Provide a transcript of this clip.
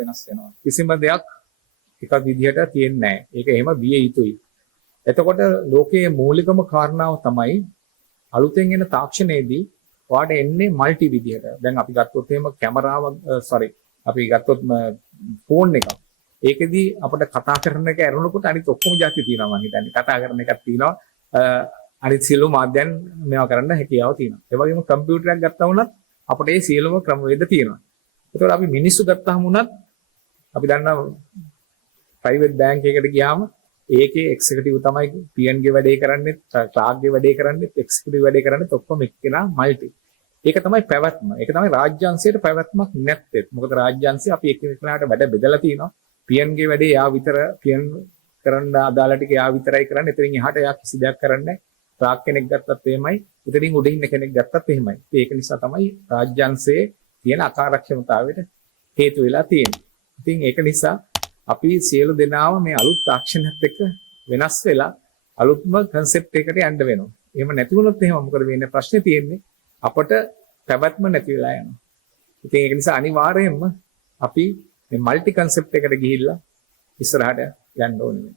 වෙනස් වෙනවා. කිසිම දෙයක් එකක් විදිහට තියෙන්නේ නැහැ. ඒක එහෙම විය යුතුයි. එතකොට ලෝකයේ මූලිකම කාරණාව තමයි අලුතෙන් එන තාක්ෂණයේදී ඔයාට එන්නේ මල්ටි විදිහට. දැන් අපි ගත්තොත් එහෙම කැමරාව අපි ගත්තොත් ෆෝන් එකක්. ඒකෙදී අපිට කතා කරන එක ඇරුණකොට අනිත් ඔක්කොම જાති තියෙනවා මම හිතන්නේ. කතා කරන එකක් තියෙනවා. අනිත් සියලු මාධ්‍යයන් මේවා කරන්න හැකියාව තියෙනවා. ඒ වගේම කම්පියුටරයක් ගත්තා වුණත් අපිට ඒ සියලුම ක්‍රමවේද තියෙනවා. ඒතකොට අපි මිනිස්සු ගත්තාම වුණත් අපි දන්නවා ප්‍රයිවට් බැංක් එකකට ගියාම ඒකේ එක්සිකියුටිව් තමයි PN ගේ වැඩේ කරන්නේ, ක්ලාර්ක් ගේ වැඩේ කරන්නේ, එක්සිකියුටිව් වැඩේ කරන්නේ ඔක්කොම එක්කෙනා මල්ටි. ඒක තමයි පැවැත්ම. ඒක තමයි රාජ්‍යාංශයේ පැවැත්මක් නැත්තේ. මොකද රාජ්‍යාංශය අපි එක්කෙනාට වැඩ බෙදලා තියෙනවා. PN ගේ වැඩේ යා විතර PN කරන්න අදාළ ටික යා විතරයි කරන්නේ. එතනින් එහාට යා කිසි දෙයක් කරන්නේ නැහැ. ක්ලාර්ක් කෙනෙක් ගත්තත් එහෙමයි. එතනින් උඩ ඉන්න කෙනෙක් ගත්තත් එහෙමයි. ඒක නිසා තමයි රාජ්‍යාංශයේ තියෙන අකාර්යක්ෂමතාවයට හේතු වෙලා තියෙන්නේ. ඉතින් ඒක නිසා අපි සියලු දෙනාම මේ අලුත් තාක්ෂණයත් එක්ක වෙනස් වෙලා අලුත්ම concept එකකට යන්න වෙනවා. එහෙම නැති වුණොත් එහෙම මොකද වෙන්නේ? ප්‍රශ්නේ තියෙන්නේ අපට පැවැත්ම නැති වෙලා යනවා. ඉතින් ඒක නිසා අනිවාර්යයෙන්ම අපි මේ multi concept එකට ගිහිල්ලා ඉස්සරහට යන්න ඕනේ.